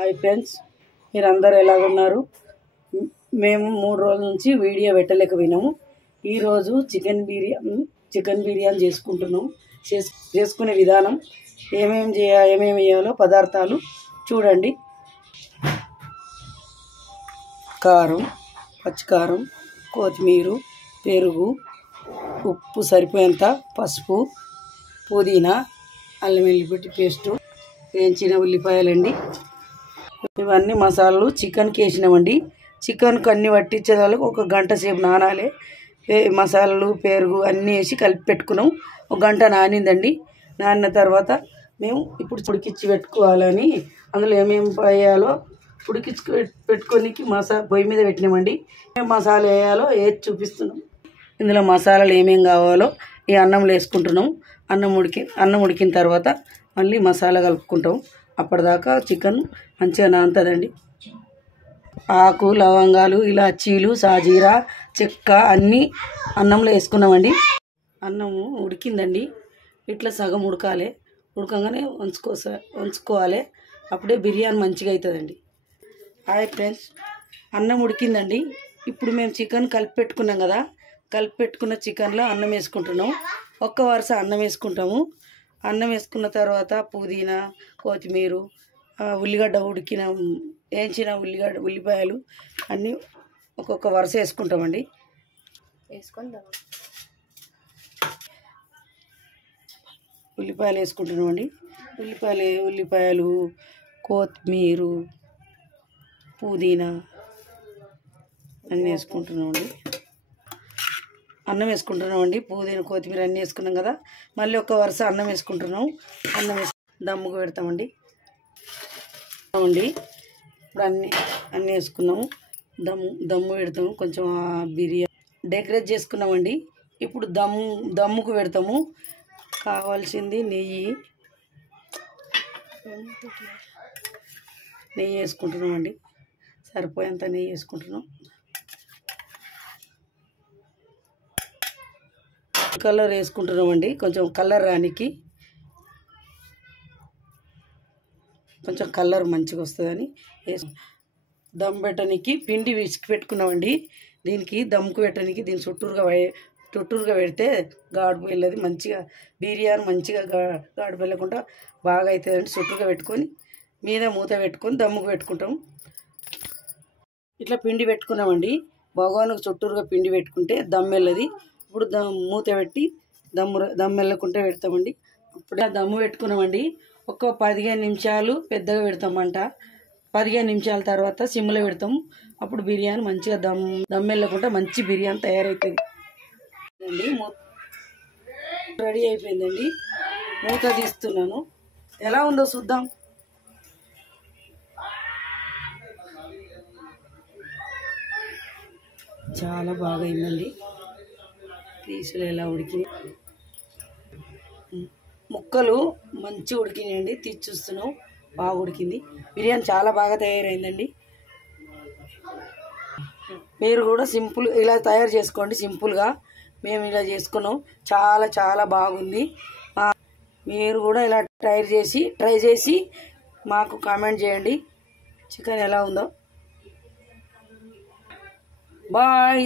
Hi friends, మీరందరూ ఎలాగున్నారు? మేము 3 రోజుల నుంచి వీడియో పెట్టలేకపోయినాము. ఈరోజు చికెన్ బిర్యానీ చేసుకుంటున్నాం. చేసుకునే విధానం ఏమేమి వేయాలో పదార్థాలు చూడండి. కారం, పచ్చికారం, కొత్తిమీర, పెరుగు, ఉప్పు సరిపోయేంత, పసుపు, పుదీనా, అల్లం వెల్లిపాయ పేస్టు, వేయించిన ఉల్లిపాయలండి. ఇవన్నీ మసాలాలు చికెన్కి వేసినామండి. చికెన్కి అన్నీ పట్టించే వాళ్ళకి 1 గంట సేపు నానాలి. మసాలాలు, పెరుగు అన్నీ వేసి కలిపి పెట్టుకున్నాం. 1 గంట నానిందండి. నానిన తర్వాత మేము ఇప్పుడు ఉడికించి పెట్టుకోవాలని అందులో ఏమేమి వేయాలో ఉడికించి పెట్టుకోనికి పొయ్యి మీద పెట్టినామండి. ఏం మసాలా వేయాలో వేసి చూపిస్తున్నాం. ఇందులో మసాలాలు ఏమేమి కావాలో ఈ అన్నంలో వేసుకుంటున్నాం. అన్నం ఉడికిన తర్వాత మళ్ళీ మసాలా కలుపుకుంటాం. అప్పటిదాకా చికెన్ మంచిగా నానుతుందండి. ఆకు, లవంగాలు, ఇలాచీలు, సాజీరా, చెక్క అన్నీ అన్నంలో వేసుకున్నామండి. అన్నము ఉడికిందండి. ఇట్లా సగం ఉడకాలి. ఉడకంగానే ఉంచుకోవాలి. అప్పుడే బిర్యానీ మంచిగా అవుతుందండి. హాయ్ ఫ్రెండ్స్, అన్నం ఉడికిందండి. ఇప్పుడు మేము చికెన్ కలిపి పెట్టుకున్నాం కదా, కలిపి పెట్టుకున్న చికెన్లో అన్నం వేసుకుంటున్నాం. 1 వరుస అన్నం వేసుకుంటాము. అన్నం వేసుకున్న తర్వాత పుదీనా, కొత్తిమీర, ఉల్లిగడ్డ వేయించిన ఉల్లిపాయలు అన్నీ ఒక్కొక్క వరుస వేసుకుంటామండి. ఉల్లిపాయలు వేసుకుంటున్నామండి. ఉల్లిపాయలు, కొత్తిమీర, పుదీనా అన్నీ వేసుకుంటున్నామండి. అన్నం వేసుకుంటున్నామండి. పుదీనా, కొత్తిమీర అన్నీ వేసుకున్నాం కదా, మళ్ళీ 1 వరుస అన్నం వేసుకుంటున్నాం. అన్నం దమ్ముకు పెడతామండి. ఇప్పుడు అన్నీ వేసుకున్నాము. దమ్ము పెడతాము. కొంచెం బిర్యానీ డెకరేట్ చేసుకున్నామండి. ఇప్పుడు దమ్ముకు పెడతాము. కావాల్సింది నెయ్యి వేసుకుంటున్నామండి. సరిపోయేంత నెయ్యి వేసుకుంటున్నాం. కలర్ వేసుకుంటున్నామండి. కొంచెం కలర్ రానికి, కొంచెం కలర్ మంచిగా వస్తుందని దమ్ పెట్టడానికి పిండి విసికి పెట్టుకున్నామండి. దీనికి దమ్ముకు పెట్టడానికి దీని చుట్టూరుగా పెడితే గాడుపు వెళ్ళదు. మంచిగా బిర్యానీ మంచిగా గాడుపు వెళ్ళకుండా బాగా అవుతుందండి. చుట్టూరుగా పెట్టుకొని మీద మూత పెట్టుకొని దమ్ముకు పెట్టుకుంటాం. ఇట్లా పిండి పెట్టుకున్నామండి. భగవానుకు చుట్టూరుగా పిండి పెట్టుకుంటే దమ్ వెళ్ళది. ఇప్పుడు మూత పెట్టి దమ్ వెళ్ళకుంటే పెడతామండి. ఇప్పుడు దమ్ము పెట్టుకున్నామండి. 15 నిమిషాలు పెద్దగా పెడతామంట. 15 నిమిషాల తర్వాత సిమ్లో పెడతాము. అప్పుడు బిర్యానీ మంచిగా దమ్ వెళ్ళకుండా మంచి బిర్యానీ తయారవుతుంది అండి. రెడీ అయిపోయిందండి. మూత తీస్తున్నాను. ఎలా ఉందో చూద్దాం. చాలా బాగా అయిందండి. పీసులు ఎలా ఉడికినాయి, ముక్కలు మంచిగా ఉడికినాయండి. తీసి చూస్తున్నాం, బాగా ఉడికింది. బిర్యానీ చాలా బాగా తయారైందండి. మీరు కూడా సింపుల్ ఇలా తయారు చేసుకోండి. సింపుల్గా మేము ఇలా చేసుకున్నాం. చాలా చాలా బాగుంది. మీరు కూడా ఇలా ట్రై చేసి మాకు కామెంట్ చేయండి చికెన్ ఎలా ఉందో. బాయ్.